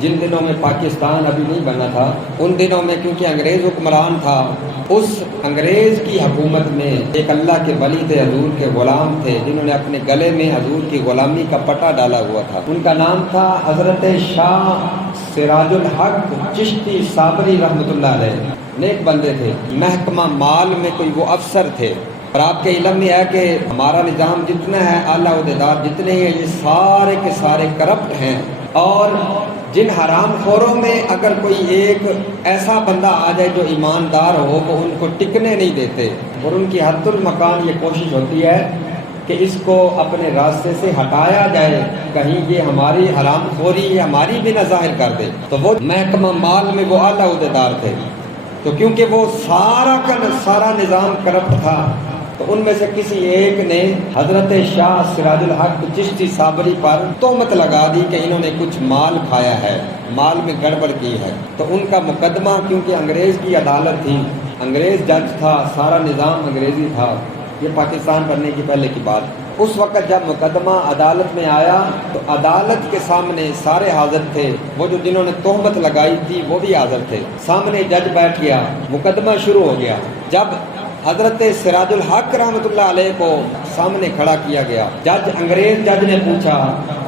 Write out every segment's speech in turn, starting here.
جن دنوں میں پاکستان ابھی نہیں بنا تھا، ان دنوں میں کیونکہ انگریز حکمران تھا، اس انگریز کی حکومت میں ایک اللہ کے ولی تھے، حضور کے غلام تھے، جنہوں نے اپنے گلے میں حضور کی غلامی کا پٹا ڈالا ہوا تھا۔ ان کا نام تھا حضرت شاہ سراج الحق چشتی صابری رحمۃ اللہ علیہ۔ نیک بندے تھے، محکمہ مال میں کوئی وہ افسر تھے۔ اور آپ کے علم میں ہے کہ ہمارا نظام جتنا ہے، اعلیٰ عہدیدار جتنے ہیں، یہ سارے کے سارے کرپٹ ہیں، اور جن حرام خوروں میں اگر کوئی ایک ایسا بندہ آ جائے جو ایماندار ہو، وہ ان کو ٹکنے نہیں دیتے، اور ان کی حد المکان یہ کوشش ہوتی ہے کہ اس کو اپنے راستے سے ہٹایا جائے، کہیں یہ ہماری حرام خوری ہماری بھی نہ ظاہر کر دے۔ تو وہ محکمہ مال میں وہ اعلیٰ عہدیدار تھے، تو کیونکہ وہ سارا کا سارا نظام کرپٹ تھا، تو ان میں سے کسی ایک نے حضرت شاہ سراج الحق چشتی صابری پر تہمت لگا دی کہ انہوں نے کچھ مال کھایا ہے، مال میں گڑبڑ کی ہے۔ تو ان کا مقدمہ، کیونکہ انگریز کی عدالت تھی، انگریز جج تھا، سارا نظام انگریزی تھا، یہ پاکستان بننے کی پہلے کی بات۔ اس وقت جب مقدمہ عدالت میں آیا تو عدالت کے سامنے سارے حاضر تھے، وہ جو جنہوں نے تہمت لگائی تھی وہ بھی حاضر تھے۔ سامنے جج بیٹھ گیا، مقدمہ شروع ہو گیا۔ جب حضرت سراج الحق رحمۃ اللہ علیہ کو سامنے کھڑا کیا گیا، انگریز جج نے پوچھا،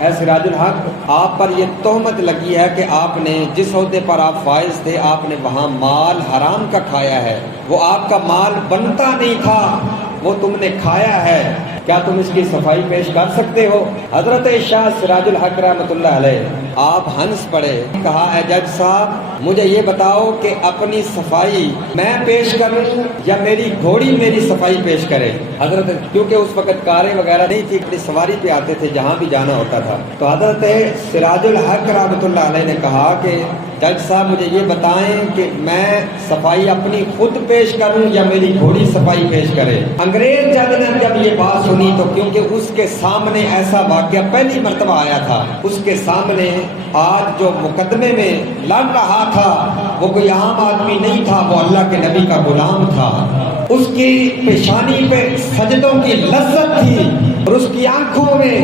اے سراج الحق، آپ پر یہ تہمت لگی ہے کہ آپ نے جس عہدے پر آپ فائز تھے، آپ نے وہاں مال حرام کا کھایا ہے، وہ آپ کا مال بنتا نہیں تھا، وہ تم نے کھایا ہے، کیا تم اس کی صفائی پیش کر سکتے ہو؟ حضرت شاہ سراج الحق رحمۃ اللہ علیہ آپ ہنس پڑے، کہا، اے جج صاحب، مجھے یہ بتاؤ کہ اپنی صفائی میں پیش کروں یا میری گھوڑی میری صفائی پیش کرے؟ حضرت، کیونکہ اس وقت کاریں وغیرہ نہیں تھی، اپنی سواری پہ آتے تھے جہاں بھی جانا ہوتا تھا، تو حضرت سراج الحق رحمۃ اللہ علیہ نے کہا کہ جج صاحب مجھے یہ بتائیں کہ میں صفائی اپنی خود پیش کروں یا میری گھوڑی صفائی پیش کرے؟ انگریز جج نے جب یہ بات سنی تو کیونکہ اس کے سامنے ایسا واقعہ پہلی مرتبہ آیا تھا، اس کے سامنے آج جو مقدمے میں لڑ رہا تھا وہ کوئی عام آدمی نہیں تھا، وہ اللہ کے نبی کا غلام تھا، اس کی پیشانی پہ سجدوں کی لذت تھی، اور اس کی آنکھوں میں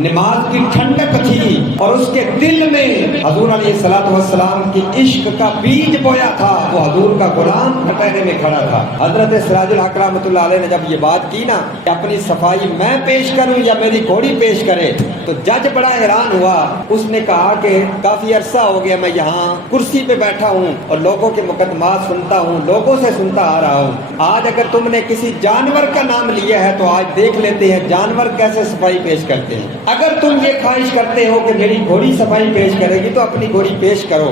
نماز کی ٹھنڈک تھی، اور اس کے دل میں حضور علیہ الصلوۃ والسلام کی عشق کا بیج بویا تھا، وہ حضور کا غلام کٹہرے میں کھڑا تھا۔ حضرت سراج الحق رحمۃ اللہ علیہ نے جب یہ بات کی نا کہ اپنی صفائی میں پیش کروں یا میری گھوڑی پیش کرے، تو جج بڑا حیران ہوا۔ اس نے کہا کہ کافی عرصہ ہو گیا میں یہاں کرسی پہ بیٹھا ہوں اور لوگوں کے مقدمات سنتا ہوں، لوگوں سے سنتا آ رہا ہوں، آج اگر تم نے کسی جانور کا نام لیا ہے تو آج دیکھ لیتے ہیں جانور کیسے صفائی پیش کرتے ہیں۔ اگر تم یہ خواہش کرتے ہو کہ میری گھوڑی صفائی پیش کرے گی تو اپنی گھوڑی پیش کرو۔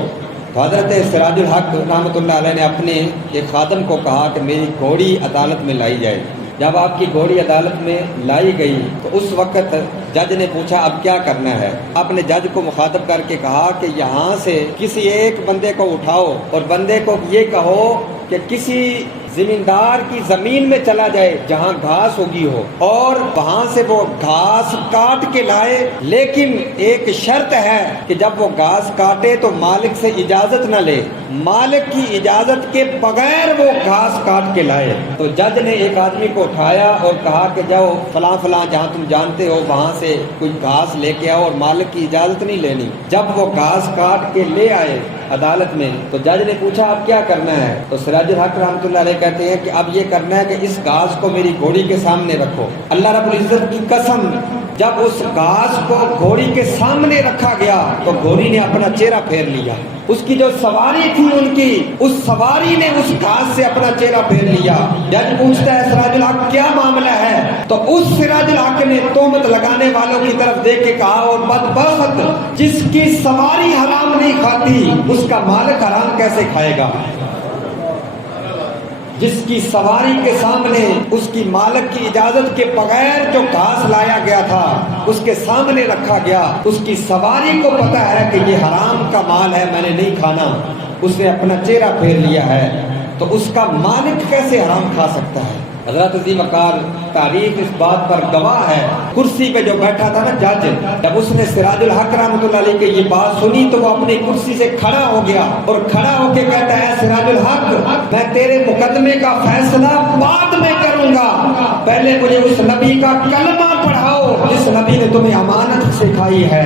تو حضرت سراج الحق رحمۃ اللہ علیہ نے اپنے ایک خادم کو کہا کہ میری گھوڑی عدالت میں لائی جائے۔ جب آپ کی گھوڑی عدالت میں لائی گئی تو اس وقت جج نے پوچھا اب کیا کرنا ہے؟ آپ نے جج کو مخاطب کر کے کہا کہ یہاں سے کسی ایک بندے کو اٹھاؤ اور بندے کو یہ کہو کہ کسی زمیندار کی زمین میں چلا جائے جہاں گھاس اگی ہو اور وہاں سے وہ گھاس کاٹ کے لائے، لیکن ایک شرط ہے کہ جب وہ گھاس کاٹے تو مالک سے اجازت نہ لے، مالک کی اجازت کے بغیر وہ گھاس کاٹ کے لائے۔ تو جج نے ایک آدمی کو اٹھایا اور کہا کہ جاؤ فلاں فلاں جہاں تم جانتے ہو وہاں سے کچھ گھاس لے کے آؤ اور مالک کی اجازت نہیں لینی۔ جب وہ گھاس کاٹ کے لے آئے عدالت میں تو جج نے پوچھا اب کیا کرنا ہے؟ تو سراج الحق رحمۃ اللہ علیہ کہتے ہیں کہ اب یہ کرنا ہے کہ اس گھاس کو میری گھوڑی کے سامنے رکھو۔ اللہ رب العزت کی قسم، جب اس گھاس کو گھوڑی کے سامنے رکھا گیا تو گھوڑی نے اپنا چہرہ پھیر لیا، اس کی جو سواری تھی ان کی، اس سواری نے اس گھاس سے اپنا چہرہ پھیر لیا۔ جج پوچھتا ہے سراج الحق کیا معاملہ ہے؟ تو اس سراج الحق نے تہمت لگانے والوں کی طرف دیکھ کے کہا، اور بدبخت، جس کی سواری حرام نہیں کھاتی اس کا مالک حرام کیسے کھائے گا؟ جس کی سواری کے سامنے اس کی مالک کی اجازت کے بغیر جو گھاس لایا گیا تھا اس کے سامنے رکھا گیا، اس کی سواری کو پتا ہے کہ یہ حرام کا مال ہے، میں نے نہیں کھانا، اس نے اپنا چہرہ پھیر لیا ہے، تو اس کا مالک کیسے حرام کھا سکتا ہے؟ حضرت عظیم وقار تاریخ اس بات پر گواہ ہے۔ کرسی پہ جو بیٹھا تھا نا جج، جب اس نے سراج الحق رحمۃ اللہ علیہ کی یہ بات سنی تو وہ اپنی کرسی سے کھڑا ہو گیا اور کھڑا ہو کے کہتا ہے سراج الحق، میں تیرے مقدمے کا فیصلہ بعد میں کروں گا، پہلے مجھے اس نبی کا کلمہ پڑھاؤ جس نبی نے تمہیں امانت سکھائی ہے،